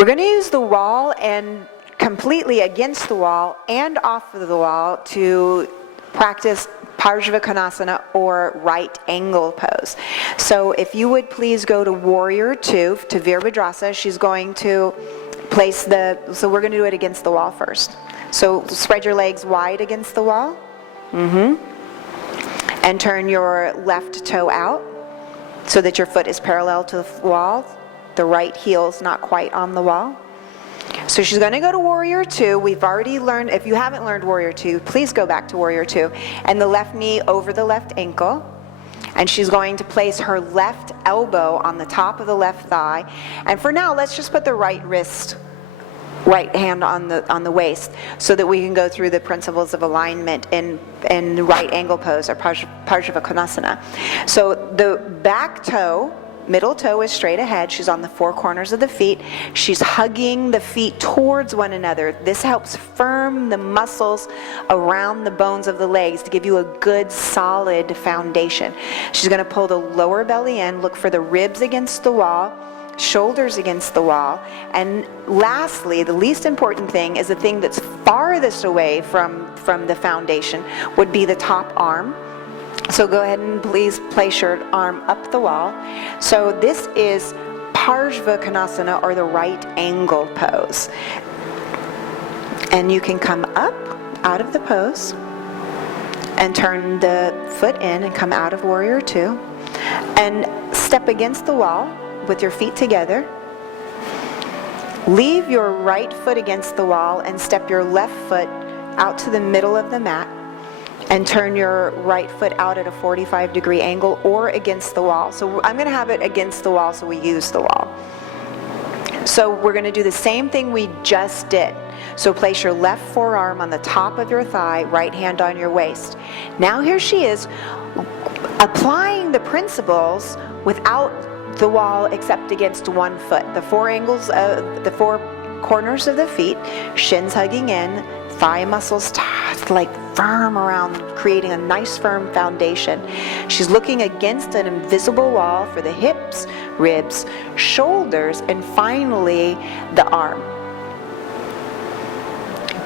We're going to use the wall and completely against the wall and off of the wall to practice Parsvakonasana, or right angle pose. So if you would please go to Warrior 2, to Virabhadrasa. She's going to place so we're going to do it against the wall first. So spread your legs wide against the wall. And turn your left toe out so that your foot is parallel to the wall. The right heel's not quite on the wall. So she's going to go to Warrior 2. We've already learned, if you haven't learned Warrior 2, please go back to Warrior 2. And the left knee over the left ankle. And she's going to place her left elbow on the top of the left thigh. And for now, let's just put the right hand on the waist so that we can go through the principles of alignment in right angle pose, or Parsvakonasana. So the back toe, middle toe is straight ahead. She's on the four corners of the feet. She's hugging the feet towards one another. This helps firm the muscles around the bones of the legs to give you a good solid foundation. She's going to pull the lower belly in, look for the ribs against the wall, shoulders against the wall, and lastly, the least important thing is the thing that's farthest away from the foundation would be the top arm. So go ahead and please place your arm up the wall. So this is Parsvakonasana, or the right angle pose. And you can come up out of the pose and turn the foot in and come out of Warrior 2 and step against the wall with your feet together. Leave your right foot against the wall and step your left foot out to the middle of the mat. And turn your right foot out at a 45-degree angle or against the wall. So I'm going to have it against the wall so we use the wall. So we're going to do the same thing we just did. So place your left forearm on the top of your thigh, right hand on your waist. Now here she is, applying the principles without the wall except against one foot. The four corners of the feet, shins hugging in, thigh muscles like firm around, creating a nice firm foundation. She's looking against an invisible wall for the hips, ribs, shoulders, and finally the arm.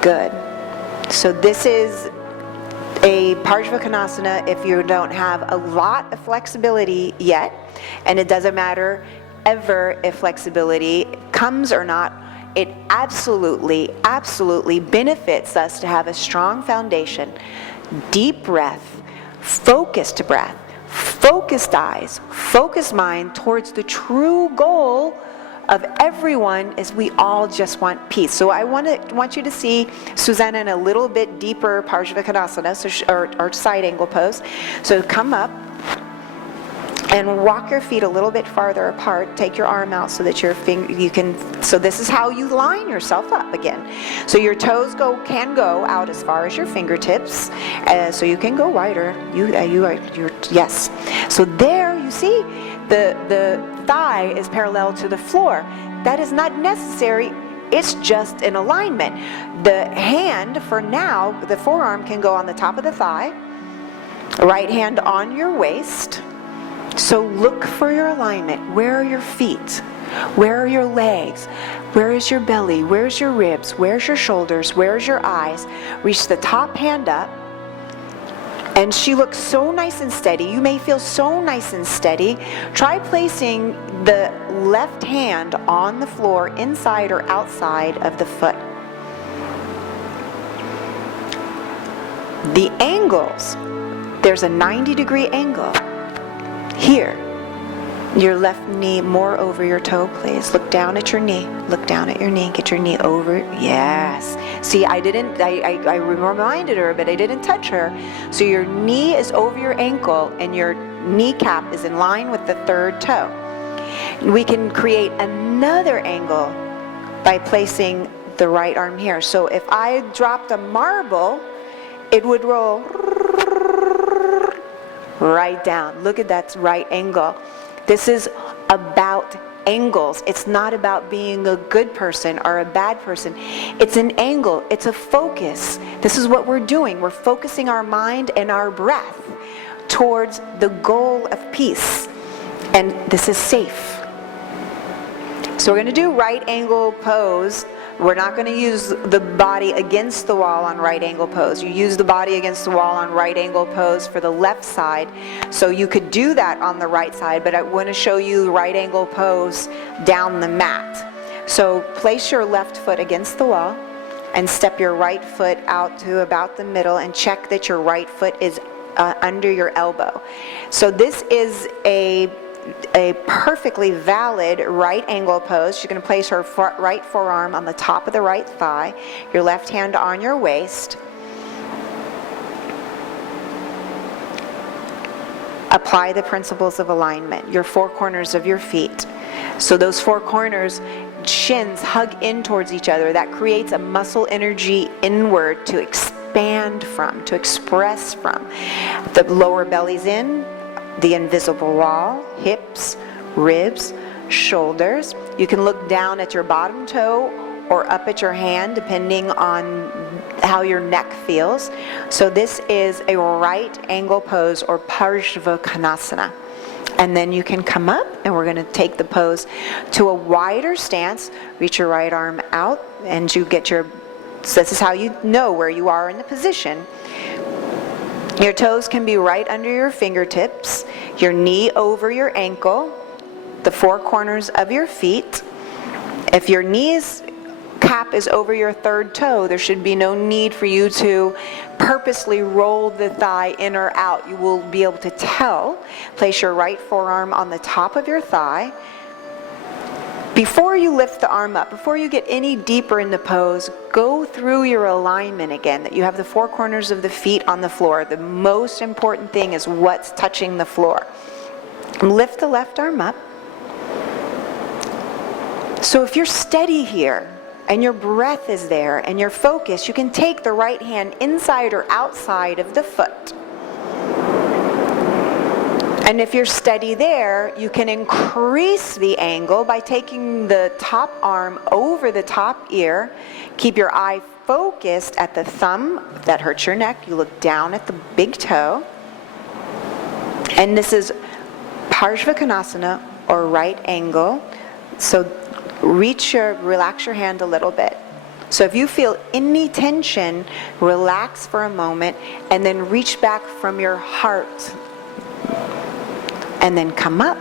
Good. So this is a Parsvakonasana if you don't have a lot of flexibility yet, and it doesn't matter ever if flexibility comes or not. It absolutely, absolutely benefits us to have a strong foundation, deep breath, focused eyes, focused mind towards the true goal of everyone is we all just want peace. So I want you to see Susanna in a little bit deeper Parsvakonasana, or side angle pose. So come up and walk your feet a little bit farther apart. Take your arm out so that so this is how you line yourself up again. So your toes can go out as far as your fingertips, so you can go wider. Yes. So there you see the thigh is parallel to the floor. That is not necessary. It's just an alignment. The hand, for now, the forearm can go on the top of the thigh, right hand on your waist. So look for your alignment. Where are your feet? Where are your legs? Where is your belly? Where's your ribs? Where's your shoulders? Where's your eyes? Reach the top hand up. And she looks so nice and steady. You may feel so nice and steady. Try placing the left hand on the floor, inside or outside of the foot. The angles, there's a 90-degree angle. Here, your left knee more over your toe, please. Look down at your knee. Look down at your knee. Get your knee over. Yes. See, I reminded her, but I didn't touch her. So your knee is over your ankle and your kneecap is in line with the third toe. We can create another angle by placing the right arm here. So if I dropped a marble, it would roll right down. Look at that right angle. This is about angles. It's not about being a good person or a bad person. It's an angle. It's a focus. This is what we're doing. We're focusing our mind and our breath towards the goal of peace. And this is safe. So we're going to do right angle pose. We're not going to use the body against the wall on right angle pose. You use the body against the wall on right angle pose for the left side. So you could do that on the right side, but I want to show you right angle pose down the mat. So place your left foot against the wall and step your right foot out to about the middle and check that your right foot is under your elbow. So this is a perfectly valid right angle pose. She's going to place her right forearm on the top of the right thigh, your left hand on your waist. Apply the principles of alignment, your four corners of your feet. So those four corners, shins hug in towards each other. That creates a muscle energy inward to expand from, to express from. The lower belly's in, the invisible wall, hips, ribs, shoulders. You can look down at your bottom toe or up at your hand depending on how your neck feels. So this is a right angle pose or Parsvakonasana. And then you can come up and we're going to take the pose to a wider stance. Reach your right arm out and you get your, so this is how you know where you are in the position. Your toes can be right under your fingertips, your knee over your ankle, the four corners of your feet. If your knees cap is over your third toe, there should be no need for you to purposely roll the thigh in or out. You will be able to tell. Place your right forearm on the top of your thigh. Before you lift the arm up, before you get any deeper in the pose, go through your alignment again, that you have the four corners of the feet on the floor. The most important thing is what's touching the floor. Lift the left arm up. So if you're steady here, and your breath is there, and your focus, you can take the right hand inside or outside of the foot. And if you're steady there, you can increase the angle by taking the top arm over the top ear. Keep your eye focused at the thumb. If that hurts your neck, you look down at the big toe. And this is Parsvakonasana or right angle. So relax your hand a little bit. So if you feel any tension, relax for a moment and then reach back from your heart. And then come up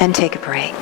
and take a break.